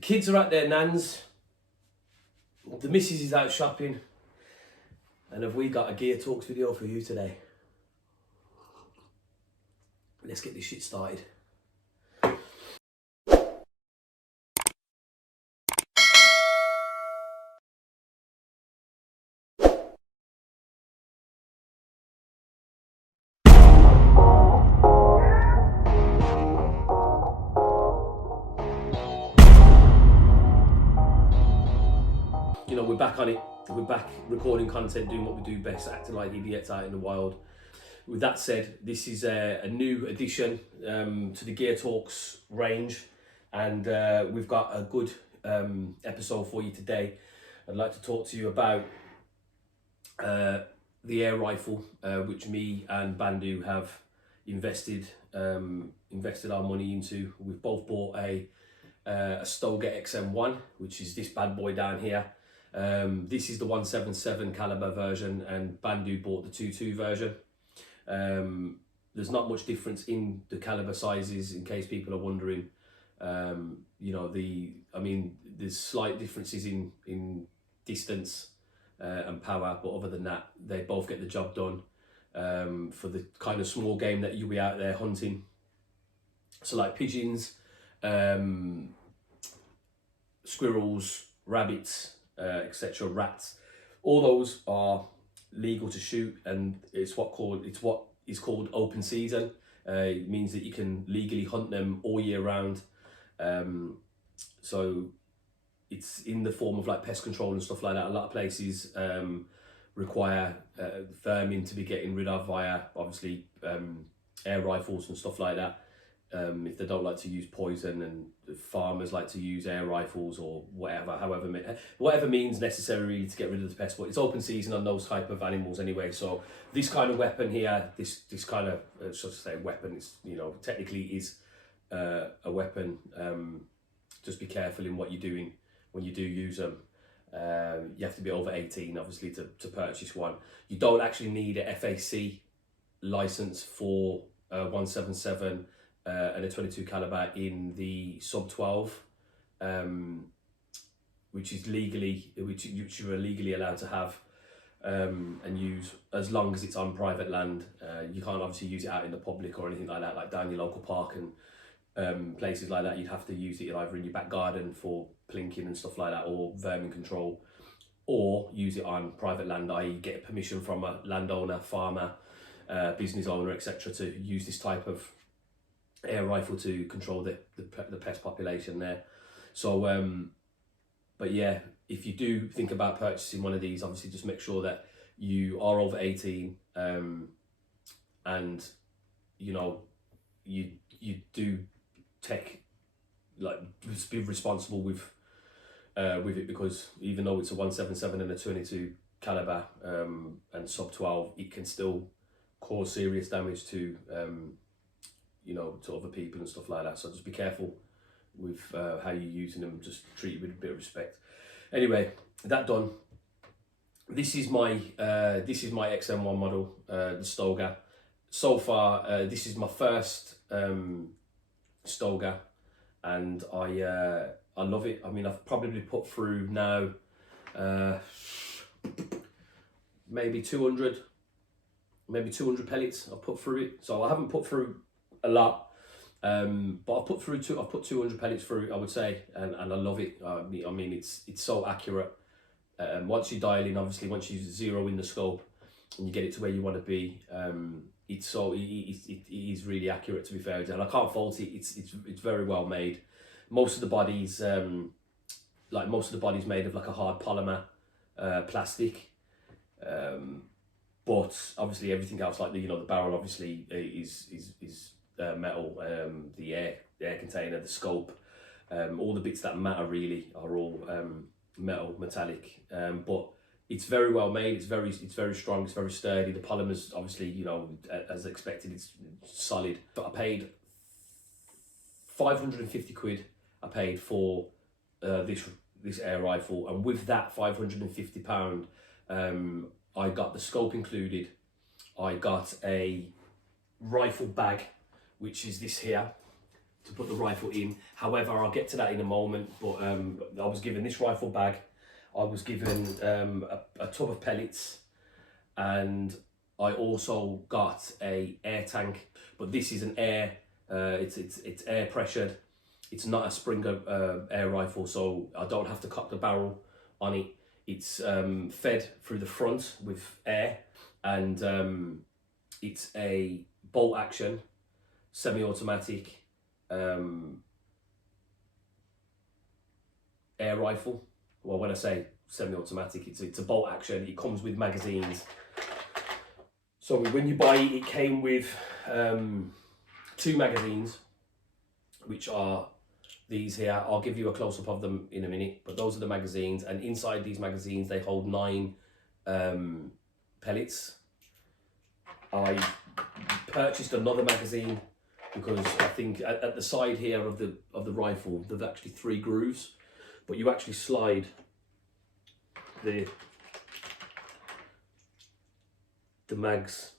kids are at their nan's, the missus is out shopping, and have we got a Gear Talks video for you today? Let's get this shit started. You know, we're back on it. We're back recording content, doing what we do best, acting like idiots out in the wild. With that said, this is a new addition to the Gear Talks range, and we've got a good episode for you today. I'd like to talk to you about the air rifle, which me and Bandu have invested our money into. We've both bought a Stoeger XM1, which is this bad boy down here. This is the 177 caliber version, and Bandu bought the 22 version. There's not much difference in the caliber sizes, in case people are wondering. You know, there's slight differences in distance and power, but other than that, they both get the job done for the kind of small game that you'll be out there hunting. So like pigeons, squirrels, rabbits, etc., rats, all those are legal to shoot, and it's what is called open season. It means that you can legally hunt them all year round. So it's in the form of like pest control and stuff like that. A lot of places require vermin to be getting rid of via obviously air rifles and stuff like that. If they don't like to use poison, and farmers like to use air rifles or whatever means necessary to get rid of the pest. But it's open season on those type of animals anyway. So this kind of weapon here, this kind of should I say weapon, it's, you know, technically is a weapon. Just be careful in what you're doing when you do use them. You have to be over 18 obviously to purchase one. You don't actually need a FAC license for 177 and a 22 caliber in the sub 12, which you are legally allowed to have and use as long as it's on private land. You can't obviously use it out in the public or anything like that, like down your local park and places like that. You'd have to use it either in your back garden for plinking and stuff like that, or vermin control, or use it on private land, i.e. get permission from a landowner, farmer, business owner, etc., to use this type of air rifle to control the pest population there. So but yeah, if you do think about purchasing one of these, obviously just make sure that you are over 18 and you know you do take, like, be responsible with it, because even though it's a 177 and a 22 caliber and sub 12, it can still cause serious damage to you know, to other people and stuff like that. So just be careful with how you're using them. Just treat it with a bit of respect. Anyway, that done. This is my XM1 model, the Stoeger. So far, this is my first Stoeger, and I love it. I mean, I've probably put through now maybe 200 pellets. I've put through it. So I haven't put through a lot, but I've put 200 pellets through, I would say, and I love it. I mean, it's so accurate. Once you dial in, obviously, once you zero in the scope and you get it to where you want to be, it is really accurate, to be fair, and I can't fault it. It's very well made. Most of the bodies, made of like a hard polymer plastic. But obviously everything else, like the barrel obviously is metal, the air container, the scope, all the bits that matter really are all metallic. But it's very well made. It's very strong. It's very sturdy. The polymer's obviously, you know, as expected, it's solid. But I paid 550 quid. I paid for this air rifle, and with that £550, I got the scope included. I got a rifle bag, which is this here. to put the rifle in. However, I'll get to that in a moment, but I was given this rifle bag, I was given a tub of pellets, and I also got a air tank, but this is an air, it's air pressured. It's not a Springer air rifle, so I don't have to cock the barrel on it. It's fed through the front with air, and it's a bolt action, semi-automatic air rifle. Well, when I say semi-automatic, it's a bolt action. It comes with magazines. So when you buy it, it came with 2 magazines, which are these here. I'll give you a close-up of them in a minute, but those are the magazines, and inside these magazines they hold 9 pellets. I purchased another magazine because I think at the side here of the rifle there's actually 3 grooves, but you actually slide the mags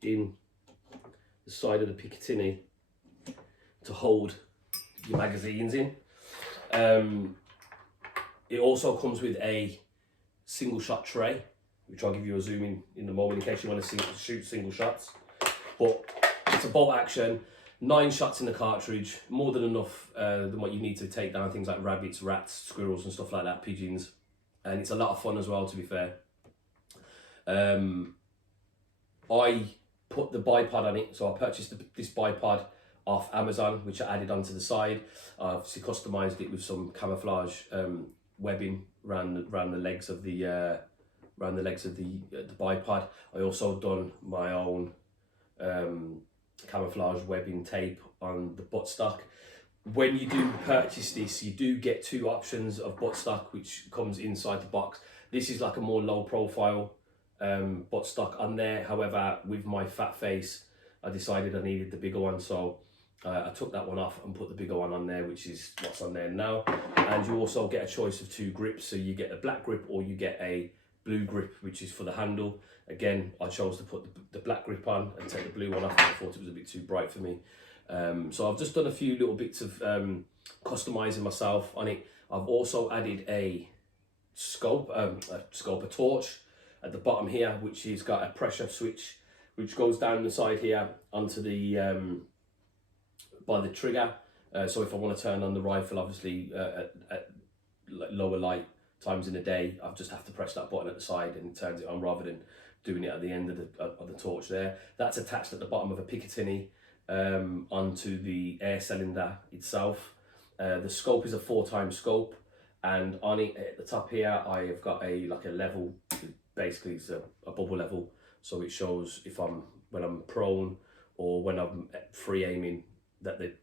in the side of the Picatinny to hold your magazines in. It also comes with a single shot tray, which I'll give you a zoom in a moment in case you want to shoot single shots. But it's a bolt action, 9 shots in the cartridge, more than enough than what you need to take down things like rabbits, rats, squirrels and stuff like that, pigeons. And it's a lot of fun as well, to be fair. I put the bipod on it, so I purchased this bipod off Amazon, which I added onto the side. I obviously customised it with some camouflage webbing around the legs of the bipod. I also done my own camouflage webbing tape on the buttstock. When you do purchase this, you do get 2 options of buttstock which comes inside the box. This is like a more low profile buttstock on there. However, with my fat face, I decided I needed the bigger one, so I took that one off and put the bigger one on there, which is what's on there now. And you also get a choice of 2 grips, so you get a black grip or you get a blue grip, which is for the handle. Again, I chose to put the black grip on and take the blue one off. I thought it was a bit too bright for me. So I've just done a few little bits of customizing myself on it. I've also added a torch at the bottom here, which has got a pressure switch which goes down the side here onto the by the trigger. So if I want to turn on the rifle, obviously at lower light times in the day, I just have to press that button at the side and it turns it on, rather than doing it at the end of the torch there. That's attached at the bottom of a Picatinny onto the air cylinder itself. The scope is a 4x scope, and on it at the top here I have got a level. Basically it's a bubble level, so it shows if when I'm prone or when I'm free aiming, that the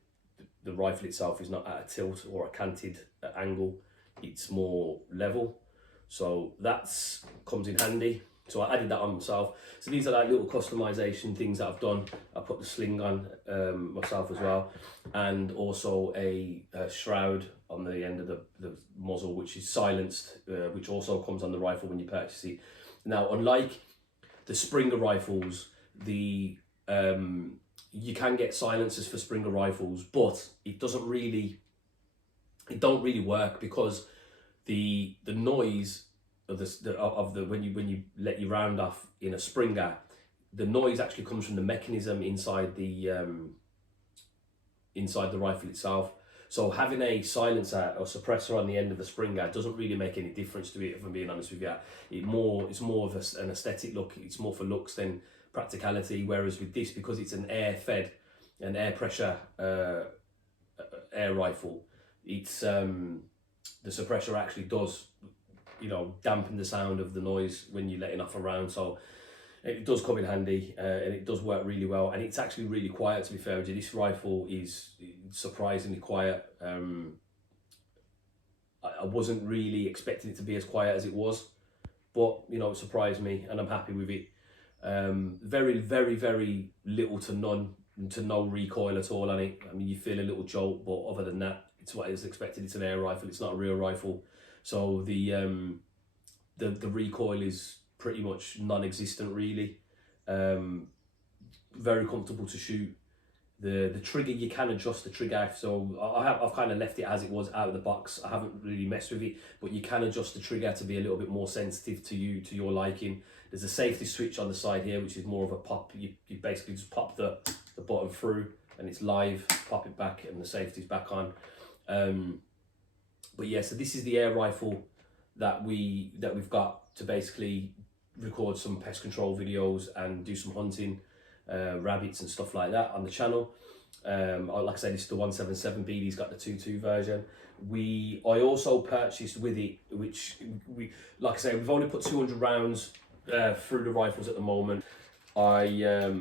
rifle itself is not at a tilt or a canted angle, it's more level. So that's comes in handy. So I added that on myself. So these are like little customization things that I've done. I put the sling on myself as well, and also a shroud on the end of the muzzle, which is silenced, which also comes on the rifle when you purchase it. Now, unlike the Springer rifles, you can get silencers for Springer rifles, but it don't really work, because the noise of the when you let your round off in a Springer, the noise actually comes from the mechanism inside the rifle itself. So having a silencer or suppressor on the end of the Springer doesn't really make any difference to it, if I'm being honest with you. It's more of an aesthetic look. It's more for looks than practicality. Whereas with this, because it's an air pressure air rifle, it's the suppressor actually does, dampen the sound of the noise when you're letting off a round. So it does come in handy, and it does work really well, and it's actually really quiet, to be fair with you. This rifle is surprisingly quiet. I wasn't really expecting it to be as quiet as it was, but it surprised me, and I'm happy with it. Very, very, very little to no recoil at all on it. I mean, you feel a little jolt, but other than that, it's what is expected. It's an air rifle, it's not a real rifle. So the recoil is pretty much non-existent, really. very comfortable to shoot. The trigger, you can adjust the trigger, so I've kind of left it as it was out of the box. I haven't really messed with it, but you can adjust the trigger to be a little bit more sensitive to your liking. There's a safety switch on the side here, which is more of a pop. You basically just pop the button through and it's live, pop it back and the safety's back on. But yeah, so this is the air rifle that we've got to basically record some pest control videos and do some hunting, rabbits and stuff like that on the channel. Like I said, this is the 177. BD's got the 2.2 version. I also purchased with it, which like I say, we've only put 200 rounds through the rifles at the moment. I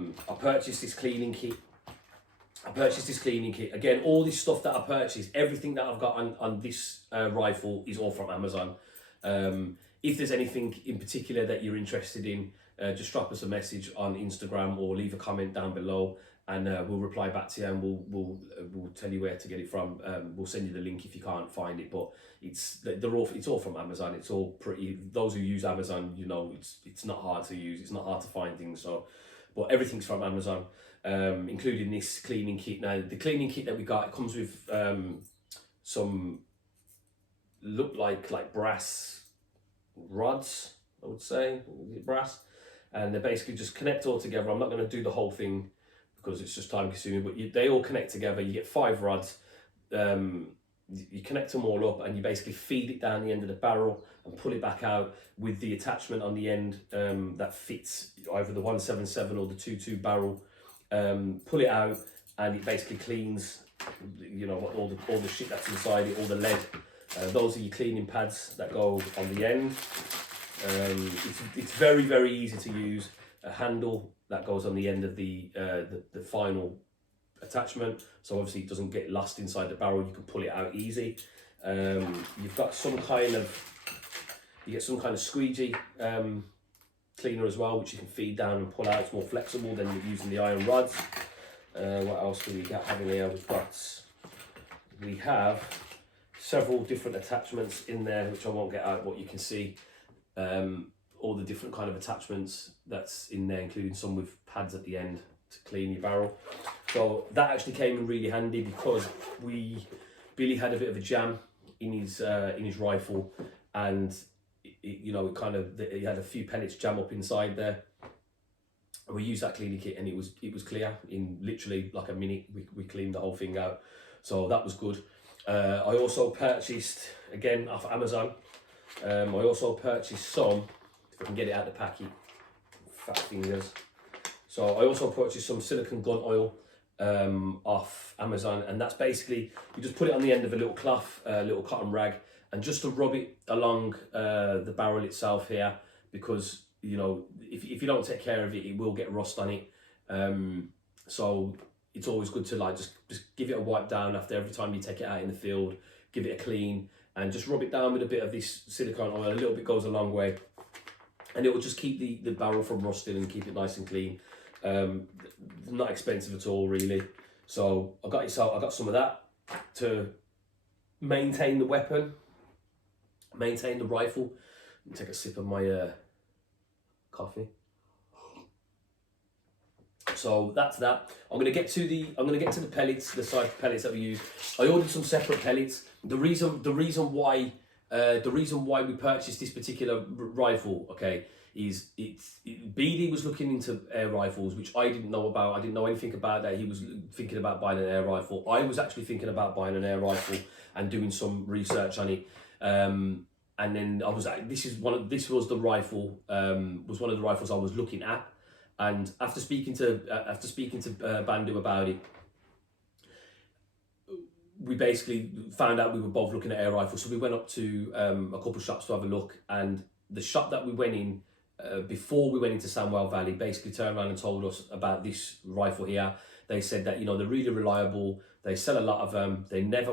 purchased this cleaning kit. Again, all this stuff that I purchased, everything that I've got on this rifle is all from Amazon. If there's anything in particular that you're interested in, just drop us a message on Instagram or leave a comment down below, and we'll reply back to you, and we'll tell you where to get it from. We'll send you the link if you can't find it, but it's all from Amazon. It's all pretty. Those who use Amazon, you know, it's not hard to use. It's not hard to find things. So, but everything's from Amazon, including this cleaning kit. Now, the cleaning kit that we got, it comes with some look like brass rods, I would say, brass, and they basically just connect all together. I'm not going to do the whole thing because it's just time consuming, but they all connect together. You get 5 rods, you connect them all up, and you basically feed it down the end of the barrel and pull it back out with the attachment on the end that fits either the 177 or the 2.2 barrel. Pull it out, and it basically cleans, you know, all the shit that's inside it, all the lead. Those are your cleaning pads that go on the end. It's very, very easy to use. A handle that goes on the end of the final attachment, so obviously it doesn't get lost inside the barrel. You can pull it out easy. You've got some kind of squeegee cleaner as well, which you can feed down and pull out. It's more flexible than using the iron rods. What else do we have in here? We have several different attachments in there, which I won't get out, but you can see all the different kind of attachments that's in there, including some with pads at the end to clean your barrel. So that actually came in really handy because Billy had a bit of a jam in his rifle, and he had a few pellets jam up inside there. And we used that cleaning kit, and it was clear in literally like a minute. We cleaned the whole thing out, so that was good. I also purchased, again off Amazon, I also purchased some, if I can get it out of the packet, fat fingers. So I also purchased some silicone gun oil off Amazon, and that's basically, you just put it on the end of a little cloth, a little cotton rag, and just to rub it along the barrel itself here, because, you know, if you don't take care of it, it will get rust on it. So it's always good to like just give it a wipe down after every time you take it out in the field, give it a clean, and just rub it down with a bit of this silicone oil. A little bit goes a long way, and it will just keep the barrel from rusting and keep it nice and clean. Not expensive at all, really. So I got some of that to maintain the weapon, maintain the rifle. Take a sip of my coffee. So that's that. I'm gonna get to the pellets, the size pellets that we use. I ordered some separate pellets. The reason why we purchased this particular rifle, okay, is BD was looking into air rifles, which I didn't know about. I didn't know anything about that. He was thinking about buying an air rifle. I was actually thinking about buying an air rifle and doing some research on it. And then I was like, this was the rifle, was one of the rifles I was looking at. And after speaking to Bandu about it, we basically found out we were both looking at air rifles. So we went up to a couple of shops to have a look, and the shop that we went in before we went into Samwell Valley basically turned around and told us about this rifle here. They said that, you know, they're really reliable. They sell a lot of them.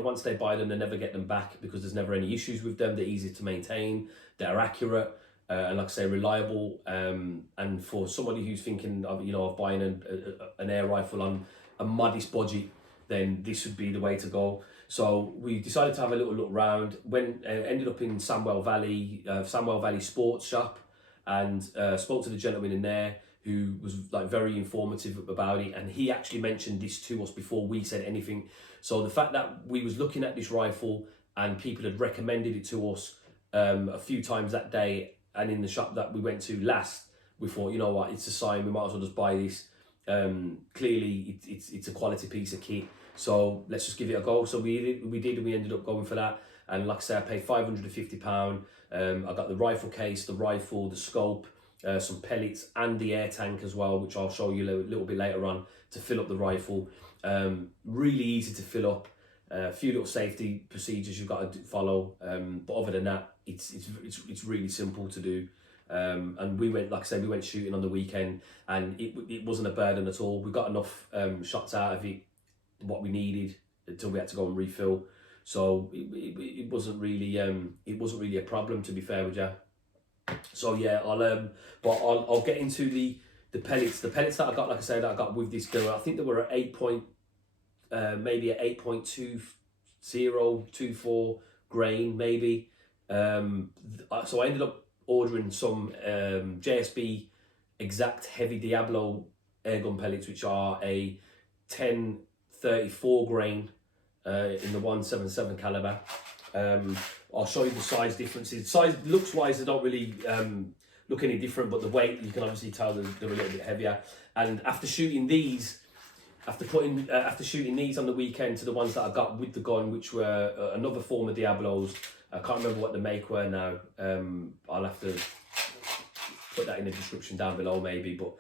Once they buy them, they never get them back because there's never any issues with them. They're easy to maintain. They're accurate. And like I say, reliable. And for somebody who's thinking of buying an air rifle on a modest budget, then this would be the way to go. So we decided to have a little look round. Ended up in Samwell Valley Sports Shop, and spoke to the gentleman in there who was like very informative about it, and he actually mentioned this to us before we said anything. So the fact that we was looking at this rifle and people had recommended it to us a few times that day, and in the shop that we went to last, we thought, you know what, it's a sign, we might as well just buy this. Clearly it's a quality piece of kit, so let's just give it a go. So we ended up going for that, and like I said, I paid £550. I got the rifle case, the rifle, the scope, some pellets, and the air tank as well, which I'll show you a little bit later on, to fill up the rifle. Really easy to fill up. A few little safety procedures you've got to follow, but other than that, it's really simple to do. And we went, like I said, we went shooting on the weekend, and it wasn't a burden at all. We got enough shots out of it, what we needed, until we had to go and refill. So it wasn't really a problem, to be fair with you. So yeah, I'll get into the pellets. The pellets that I got, like I said, that I got with this gun, I think they were at maybe at 8.2024 grain, maybe. So I ended up ordering some JSB Exact Heavy Diablo airgun pellets, which are a 1034 grain in the 177 caliber. I'll show you the size differences. Size, looks wise, they don't really look any different, but the weight, you can obviously tell they're a little bit heavier. And after shooting these, after shooting these on the weekend to the ones that I got with the gun, which were another form of Diablos, I can't remember what the make were now. I'll have to put that in the description down below maybe, but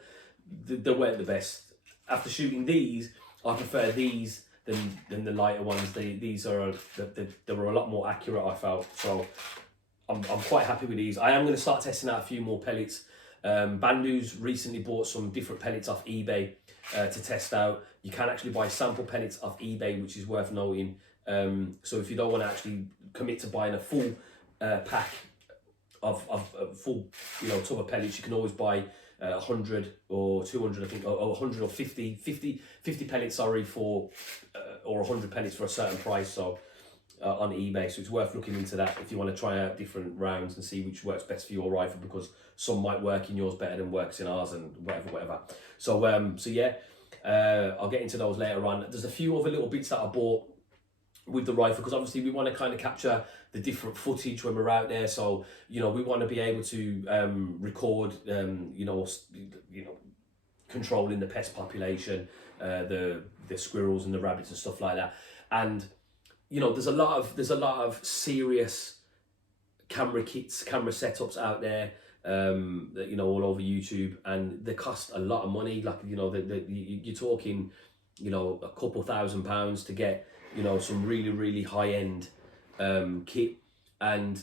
they weren't the best. After shooting these, I prefer these than the lighter ones. They were a lot more accurate, I felt. So I'm quite happy with these. I am going to start testing out a few more pellets. Bandu's recently bought some different pellets off eBay to test out. You can actually buy sample pellets off eBay, which is worth noting. So if you don't want to actually commit to buying a full pack of full, tub of pellets, you can always buy 100 or 200, I think, or 100 or 50 pellets, sorry, for or 100 pellets for a certain price. So on eBay, so it's worth looking into that if you want to try out different rounds and see which works best for your rifle, because some might work in yours better than works in ours, and whatever. So yeah, I'll get into those later on. There's a few other little bits that I bought with the rifle, because obviously we want to kind of capture the different footage when we're out there. So we want to be able to record controlling the pest population, the squirrels and the rabbits and stuff like that. And there's a lot of serious camera kits, camera setups out there, that, all over YouTube, and they cost a lot of money. Like, you're talking, a couple £1,000 to get, some really, really high-end kit. And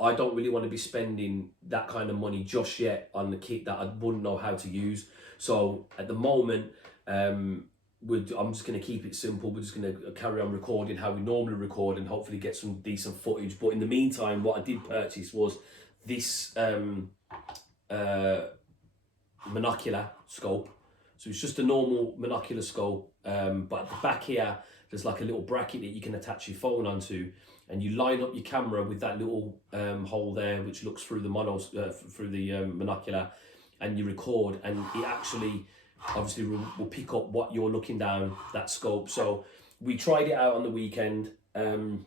I don't really want to be spending that kind of money just yet on the kit that I wouldn't know how to use. So at the moment, I'm just going to keep it simple. We're just going to carry on recording how we normally record and hopefully get some decent footage. But in the meantime, what I did purchase was this monocular scope. So it's just a normal monocular scope, but at the back here, there's like a little bracket that you can attach your phone onto, and you line up your camera with that little hole there, which looks through the monocular, and you record, and it actually obviously will pick up what you're looking down that scope. So we tried it out on the weekend. A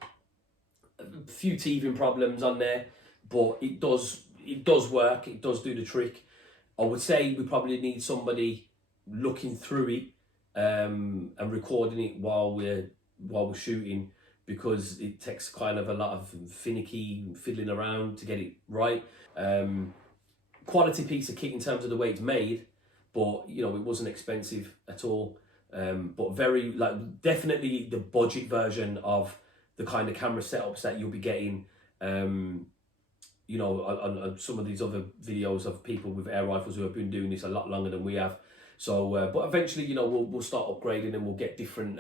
few teething problems on there, but it does work. It does do the trick. I would say we probably need somebody looking through it and recording it while we're shooting, because it takes kind of a lot of finicky fiddling around to get it right. Quality piece of kit in terms of the way it's made, but it wasn't expensive at all. But very, definitely the budget version of the kind of camera setups that you'll be getting. On some of these other videos of people with air rifles who have been doing this a lot longer than we have. So, but eventually, we'll start upgrading, and we'll get different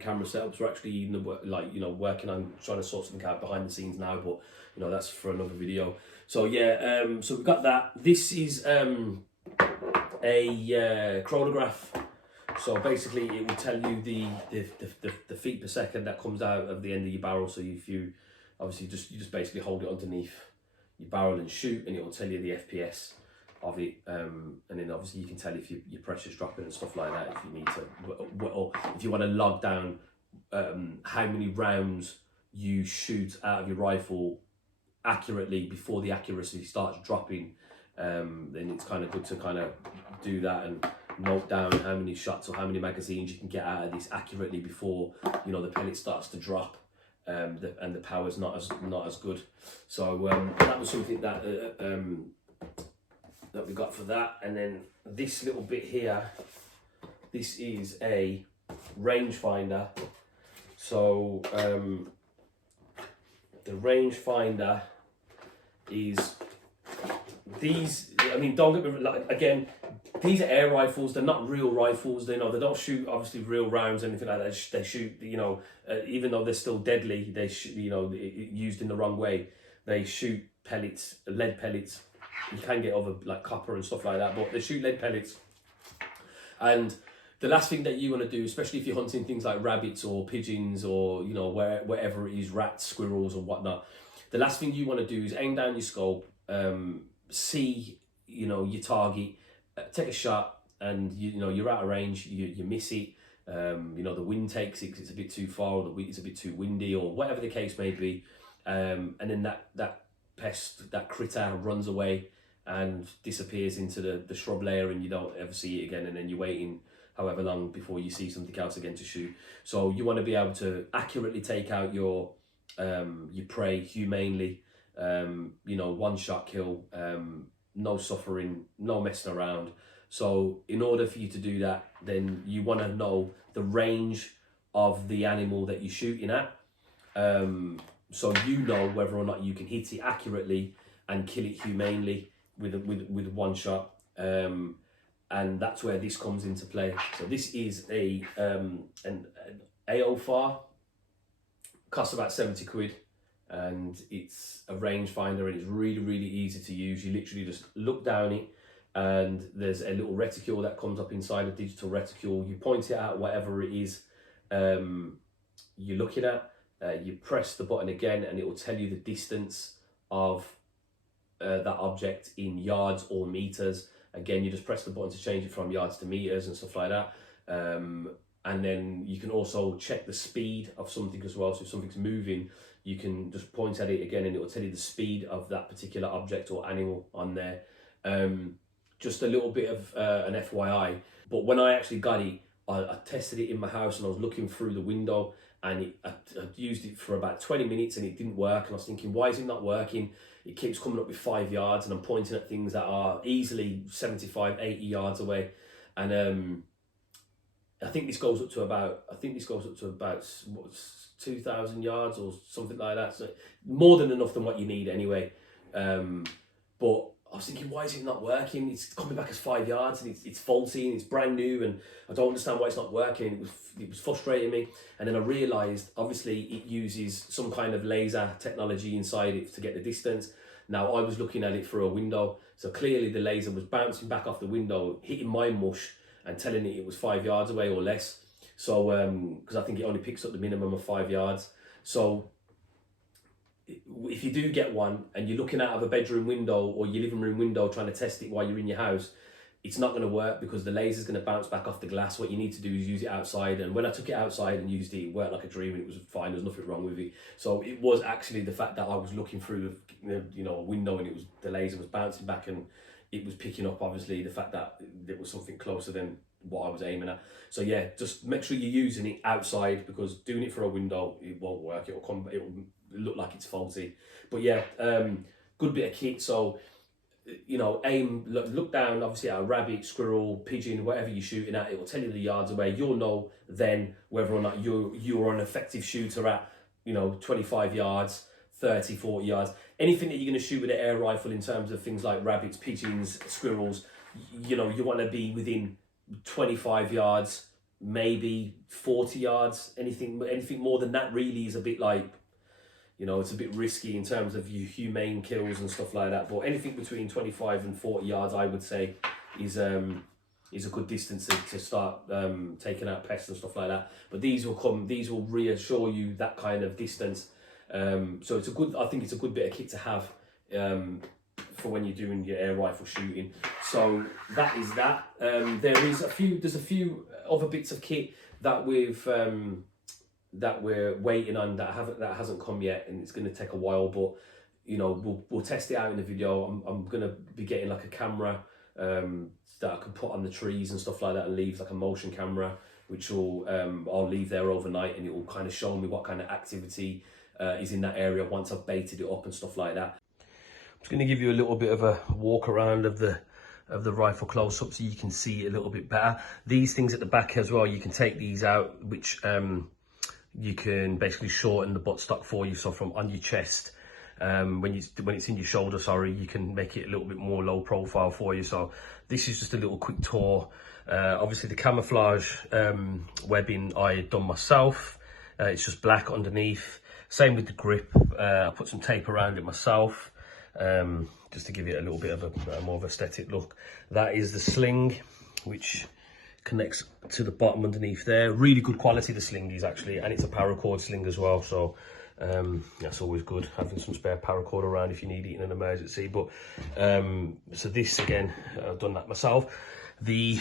camera setups. We're actually even working on trying to sort something out behind the scenes now, but that's for another video. So yeah, so we've got that. This is a chronograph. So basically, it will tell you the feet per second that comes out of the end of your barrel. So if you obviously you just basically hold it underneath your barrel and shoot, and it will tell you the FPS of it, and then obviously you can tell if your pressure's dropping and stuff like that, if you need to, or if you want to log down how many rounds you shoot out of your rifle accurately before the accuracy starts dropping, then it's kind of good to kind of do that and note down how many shots or how many magazines you can get out of this accurately before, you know, the pellet starts to drop, and the power's not as good. So that was something that that we got for that. And then this little bit here, this is a rangefinder. So the rangefinder is these. I mean, don't get me like, again, these are air rifles. They're not real rifles. They don't shoot obviously real rounds or anything like that. They shoot, you know, even though they're still deadly, they shoot, you know, used in the wrong way, they shoot pellets, lead pellets. You can get other like copper and stuff like that, but they shoot lead pellets. And the last thing that you want to do, especially if you're hunting things like rabbits or pigeons or, you know, wherever it is, rats, squirrels or whatnot, the last thing you want to do is aim down your scope, see, you know, your target, take a shot, and you know you're out of range, you miss it, you know, the wind takes it because it's a bit too far, or it's a bit too windy, or whatever the case may be, and then that pest, that critter runs away and disappears into the shrub layer, and you don't ever see it again, and then you're waiting however long before you see something else again to shoot. So you want to be able to accurately take out your prey humanely, you know, one shot kill, no suffering, no messing around. So in order for you to do that, then you want to know the range of the animal that you're shooting at, so you know whether or not you can hit it accurately and kill it humanely with one shot, and that's where this comes into play. So this is an AO-FAR, costs about 70 quid. And it's a rangefinder, and it's really easy to use. You literally just look down it, and there's a little reticule that comes up inside, a digital reticule. You point it at whatever it is you're looking at, you press the button again, and it will tell you the distance of that object in yards or meters. Again, you just press the button to change it from yards to meters and stuff like that. And then you can also check the speed of something as well. So if something's moving, you can just point at it again, and it will tell you the speed of that particular object or animal on there. Just a little bit of an FYI, but when I actually got it, I tested it in my house, and I was looking through the window, and I used it for about 20 minutes and it didn't work. And I was thinking, why is it not working? It keeps coming up with 5 yards, and I'm pointing at things that are easily 75, 80 yards away. And I think this goes up to about, what, 2,000 yards or something like that. So more than enough than what you need anyway. But I was thinking, why is it not working? It's coming back as 5 yards, and it's faulty, and it's brand new, and I don't understand why it's not working. It was frustrating me. And then I realised, obviously, it uses some kind of laser technology inside it to get the distance. Now, I was looking at it through a window, so clearly the laser was bouncing back off the window, hitting my mush, and telling it was 5 yards away or less. So, because I think it only picks up the minimum of 5 yards. So if you do get one and you're looking out of a bedroom window or your living room window trying to test it while you're in your house, it's not going to work because the laser's going to bounce back off the glass. What you need to do is use it outside. And when I took it outside and used it, it worked like a dream, and it was fine. There's nothing wrong with it. So it was actually the fact that I was looking through a window, and the laser was bouncing back, and it was picking up, obviously, the fact that there was something closer than what I was aiming at. So yeah, just make sure you're using it outside, because doing it for a window, it won't work. It'll look like it's faulty. But yeah, good bit of kit. So, you know, look down obviously at a rabbit, squirrel, pigeon, whatever you're shooting at. It will tell you the yards away. You'll know then whether or not you're an effective shooter at, 25 yards, 30, 40 yards. Anything that you're going to shoot with an air rifle in terms of things like rabbits, pigeons, squirrels, you want to be within 25 yards, maybe 40 yards. Anything more than that really is a bit like, it's a bit risky in terms of your humane kills and stuff like that. But anything between 25 and 40 yards, I would say, is a good distance to start taking out pests and stuff like that. But these will reassure you that kind of distance. So I think it's a good bit of kit to have for when you're doing your air rifle shooting. So that is that. There's a few other bits of kit that that we're waiting on that hasn't come yet, and it's going to take a while. But you know, we'll test it out in the video. I'm going to be getting like a camera that I can put on the trees and stuff like that, and leave like a motion camera, which will I'll leave there overnight, and it will kind of show me what kind of activity is in that area once I've baited it up and stuff like that. I'm just going to give you a little bit of a walk around of the rifle close up so you can see it a little bit better. These things at the back as well, you can take these out, which you can basically shorten the buttstock for you. So from on your chest, when it's in your shoulder, sorry, you can make it a little bit more low profile for you. So this is just a little quick tour. Obviously the camouflage webbing I had done myself. It's just black underneath. Same with the grip. I put some tape around it myself, just to give it a little bit of a more of aesthetic look. That is the sling, which connects to the bottom underneath there. Really good quality, the sling is actually, and it's a paracord sling as well. So that's always good, having some spare paracord around if you need it in an emergency. But so this again, I've done that myself. The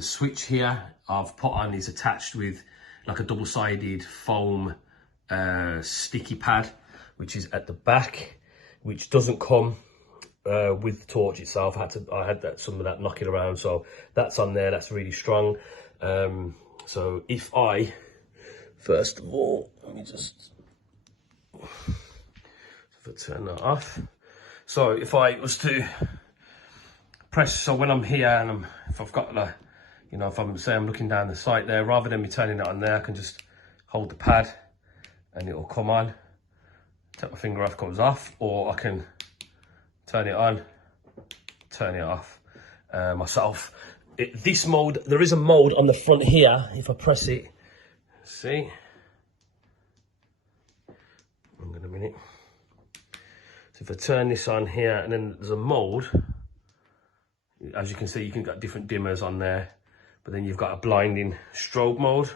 switch here I've put on is attached with like a double-sided foam sticky pad, which is at the back, which doesn't come with the torch itself. I had some of that knocking around, so that's on there. That's really strong. So if I, first of all, let me just turn that off. So if I was to press, so when I'm here and if I've got like, you know, if I'm looking down the sight there, rather than me turning it on there, I can just hold the pad and it will come on. Take my finger off, comes off, or I can turn it on, turn it off myself. This mode, there is a mode on the front here. If I press it, see, hang on a minute. So if I turn this on here, and then there's a mode, as you can see, you can get different dimmers on there, but then you've got a blinding strobe mode.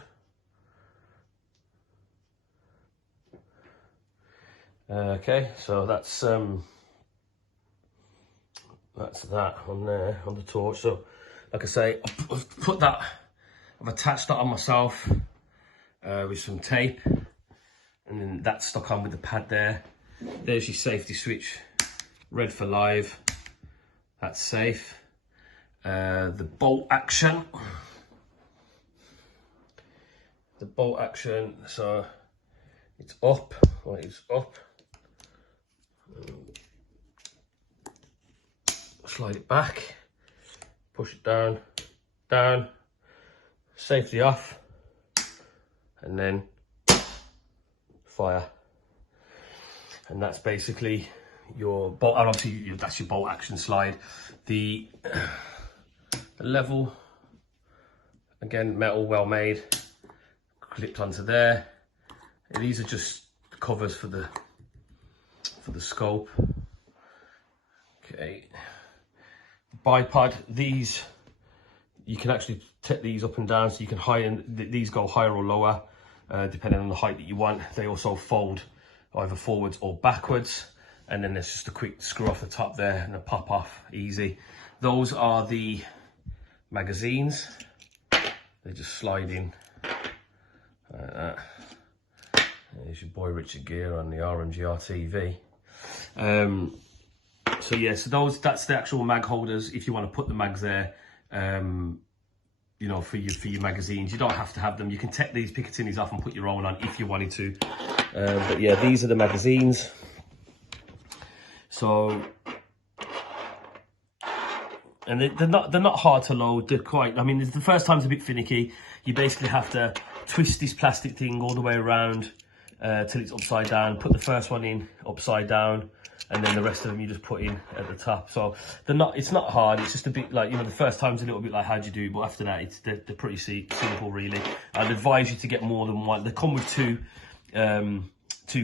Okay, so that's that on there on the torch. So like I say, I've put that, I've attached that on myself with some tape, and then that's stuck on with the pad there. There's your safety switch, red for live, that's safe. The bolt action, so it's up, well, it's up. Slide it back, push it down, down, safety off, and then fire. And that's basically your bolt, and obviously that's your bolt action slide. The level, again, metal, well made, clipped onto there. And these are just covers for the scope. Okay. Bipod, these you can actually take these up and down, so you can these go higher or lower depending on the height that you want. They also fold either forwards or backwards, and then there's just a quick screw off the top there and a pop off, easy. Those are the magazines. They just slide in like that. There's your boy Richard Gere on the RMGR TV. So yeah, so that's the actual mag holders if you want to put the mags there, you know, for your magazines. You don't have to have them. You can take these Picatinis off and put your own on if you wanted to. But yeah, these are the magazines. So, and they're not hard to load. They're quite, I mean, the first time's a bit finicky. You basically have to twist this plastic thing all the way around till it's upside down. Put the first one in upside down, and then the rest of them you just put in at the top. So it's not hard. It's just a bit like, you know, the first time's a little bit like, how do you do? But after that, they're pretty simple, really. I'd advise you to get more than one. They come with two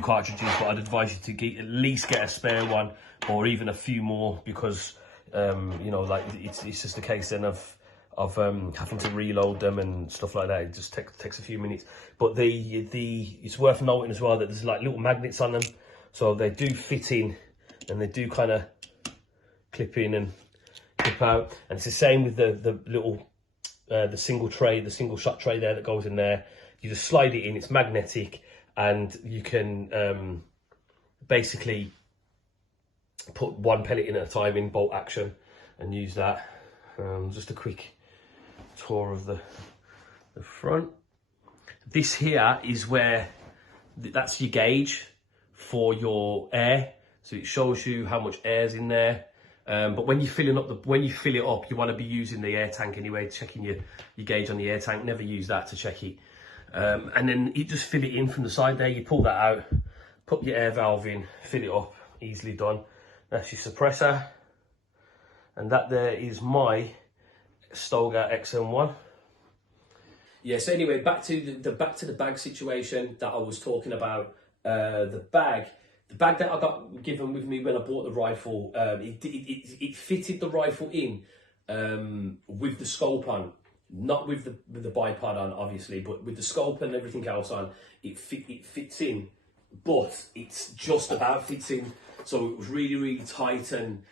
cartridges, but I'd advise you to at least get a spare one, or even a few more, because you know, like it's just a case then of having to reload them and stuff like that. It just takes a few minutes. But it's worth noting as well that there's like little magnets on them, so they do fit in and they do kind of clip in and clip out. And it's the same with the little the single tray, the single shot tray there that goes in there. You just slide it in, it's magnetic, and you can basically put one pellet in at a time in bolt action and use that. Just a quick tour of the front. This here is where, that's your gauge for your air. So it shows you how much air's in there. But when you're filling up when you fill it up, you want to be using the air tank anyway, checking your gauge on the air tank. Never use that to check it. And then you just fill it in from the side there. You pull that out, put your air valve in, fill it up, easily done. That's your suppressor. And that there is my Stoeger XM1. Yeah, so anyway, back to the bag situation that I was talking about. The bag that I got given with me when I bought the rifle, it fitted the rifle in with the scope on, not with the bipod on, obviously, but with the scope and everything else on, it fits in, but it's just about fits in. So it was really, really tight, and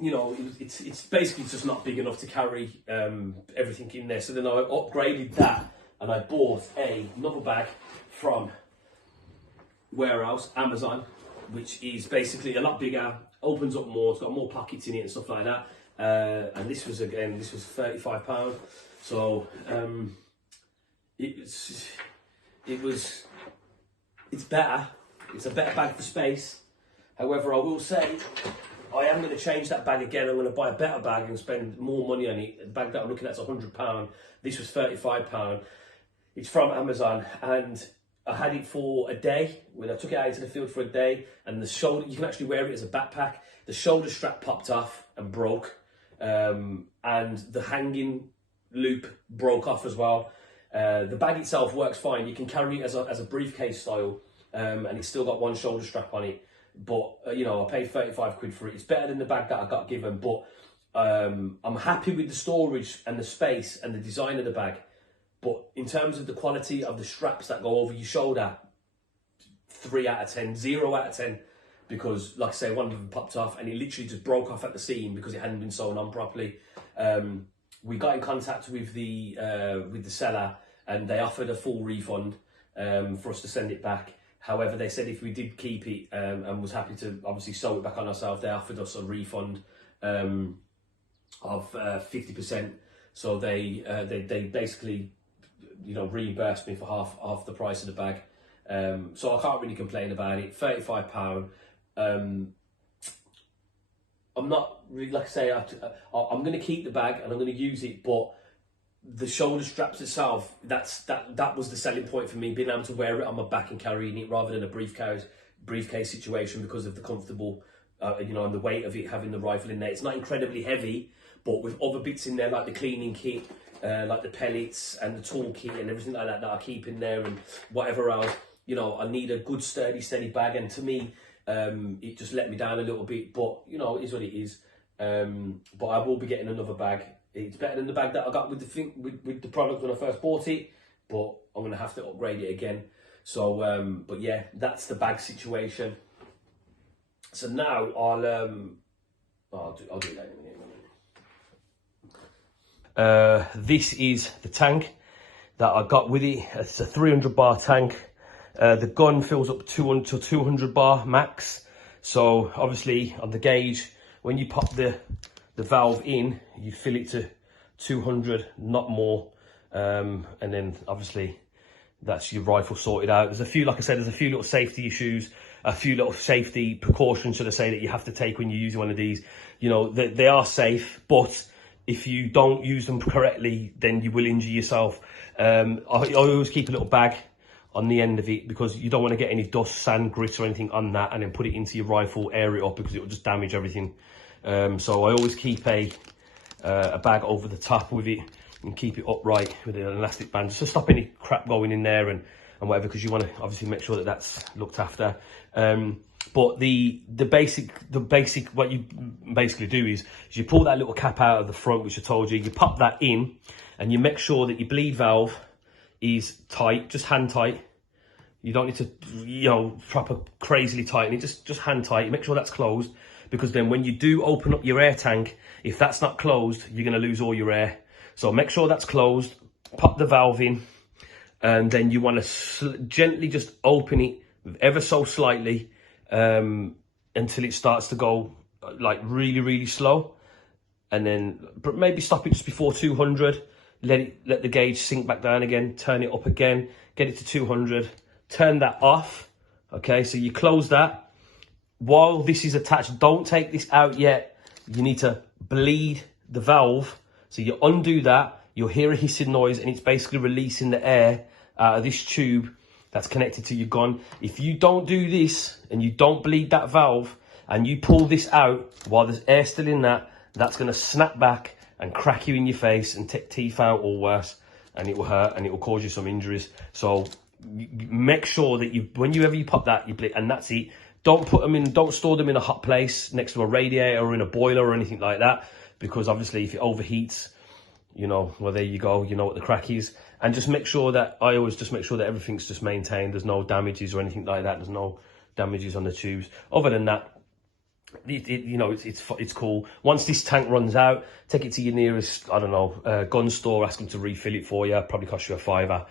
you know, it's basically just not big enough to carry everything in there. So then I upgraded that, and I bought another bag from warehouse, Amazon, which is basically a lot bigger, opens up more, it's got more pockets in it and stuff like that. And this was £35. So it's better. It's a better bag for space. However, I will say I am going to change that bag again. I'm going to buy a better bag and spend more money on it. The bag that I'm looking at is £100. This was £35. It's from Amazon, and I had it for a day. When I took it out into the field for a day, and the shoulder, you can actually wear it as a backpack. The shoulder strap popped off and broke, and the hanging loop broke off as well. The bag itself works fine. You can carry it as a briefcase style, and it's still got one shoulder strap on it. But you know, I paid 35 quid for it. It's better than the bag that I got given, but I'm happy with the storage and the space and the design of the bag. But in terms of the quality of the straps that go over your shoulder, 3 out of 10, 0 out of 10, because like I say, one of them popped off and it literally just broke off at the seam because it hadn't been sewn on properly. We got in contact with the seller, and they offered a full refund for us to send it back. However, they said if we did keep it and was happy to obviously sew it back on ourselves, they offered us a refund of 50%. So they basically, you know, reimbursed me for half the price of the bag. So I can't really complain about it. £35. I'm not really, like I say, I'm going to keep the bag and I'm going to use it, but the shoulder straps itself, that was the selling point for me, being able to wear it on my back and carrying it rather than a briefcase situation, because of the comfortable, you know, and the weight of it, having the rifle in there. It's not incredibly heavy, but with other bits in there like the cleaning kit, like the pellets and the tool kit and everything like that I keep in there, and whatever else, you know, I need a good steady bag. And to me, it just let me down a little bit, but you know, it is what it is. But I will be getting another bag. It's better than the bag that I got with the product when I first bought it, but I'm going to have to upgrade it again. So, but yeah, that's the bag situation. So now I'll do that in a minute. This is the tank that I got with it. It's a 300 bar tank. The gun fills up to 200 bar max. So obviously on the gauge, when you pop the valve in, you fill it to 200, not more. And then obviously that's your rifle sorted out. There's a few, like I said, there's a few little safety issues, a few little safety precautions, should I say, that you have to take when you're using one of these. You know, they are safe, but if you don't use them correctly, then you will injure yourself. I always keep a little bag on the end of it, because you don't want to get any dust, sand, grit or anything on that and then put it into your rifle, air it up, because it will just damage everything. So I always keep a bag over the top with it and keep it upright with an elastic band, just to stop any crap going in there and whatever, because you want to obviously make sure that that's looked after. But the basic what you basically do is you pull that little cap out of the front, which I told you pop that in, and you make sure that your bleed valve is tight, just hand tight, You don't need to, you know, proper crazily tighten it. Just hand tight. Make sure that's closed, because then when you do open up your air tank, if that's not closed, you're going to lose all your air. So make sure that's closed. Pop the valve in, and then you want to gently just open it ever so slightly until it starts to go like really slow, and then maybe stop it just before 200. Let the gauge sink back down again. Turn it up again. Get it to 200. Turn that off. Okay, so you close that. While this is attached, don't take this out yet. You need to bleed the valve. So you undo that. You'll hear a hissing noise, and it's basically releasing the air out of this tube that's connected to your gun. If you don't do this and you don't bleed that valve and you pull this out while there's air still in that, that's going to snap back and crack you in your face and take teeth out or worse, and it will hurt and it will cause you some injuries. So make sure that whenever you pop that, you bleed, and that's it. Don't store them in a hot place next to a radiator or in a boiler or anything like that, because obviously if it overheats, you know, well, there you go, you know what the crack is. And just make sure that, I always just make sure that everything's just maintained. There's no damages or anything like that. There's no damages on the tubes. Other than that, you know, it's cool. Once this tank runs out, take it to your nearest, I don't know, gun store, ask them to refill it for you. Probably cost you a £5,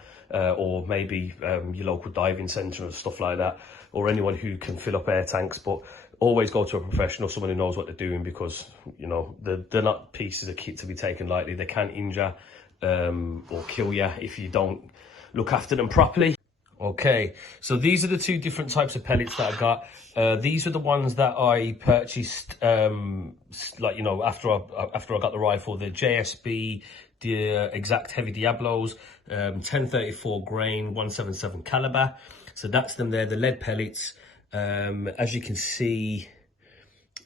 or maybe your local diving centre and stuff like that, or anyone who can fill up air tanks. But always go to a professional, someone who knows what they're doing, because, you know, they're not pieces of kit to be taken lightly. They can injure or kill you if you don't look after them properly. Okay, so these are the two different types of pellets that I got. These are the ones that I purchased, like, you know, after I got the rifle, the JSB, the Exact Heavy Diablos, 1034 grain, 177 caliber. So that's them there, the lead pellets. As you can see,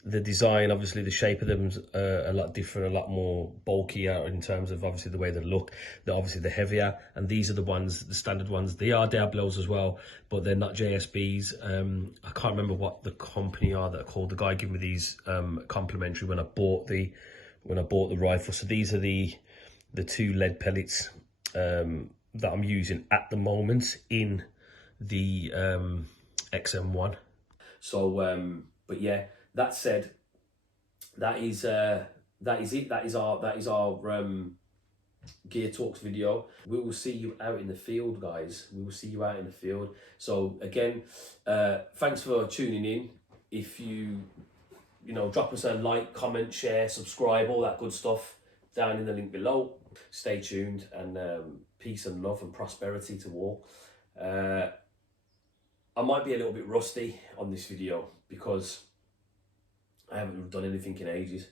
the design, obviously the shape of them's a lot different, a lot more bulkier in terms of obviously the way they look. They're obviously heavier, and these are the ones, the standard ones. They are Diablos as well, but they're not JSBs. I can't remember what the company are that are called. The guy gave me these complimentary when I bought the rifle. So these are the two lead pellets that I'm using at the moment in the XM1. So but yeah, that said, that is it. That is our Gear Talks video. We will see you out in the field, guys. We will see you out in the field. So again, thanks for tuning in. If you know, drop us a like, comment, share, subscribe, all that good stuff down in the link below. Stay tuned, and peace and love and prosperity to all. I might be a little bit rusty on this video because I haven't done anything in ages.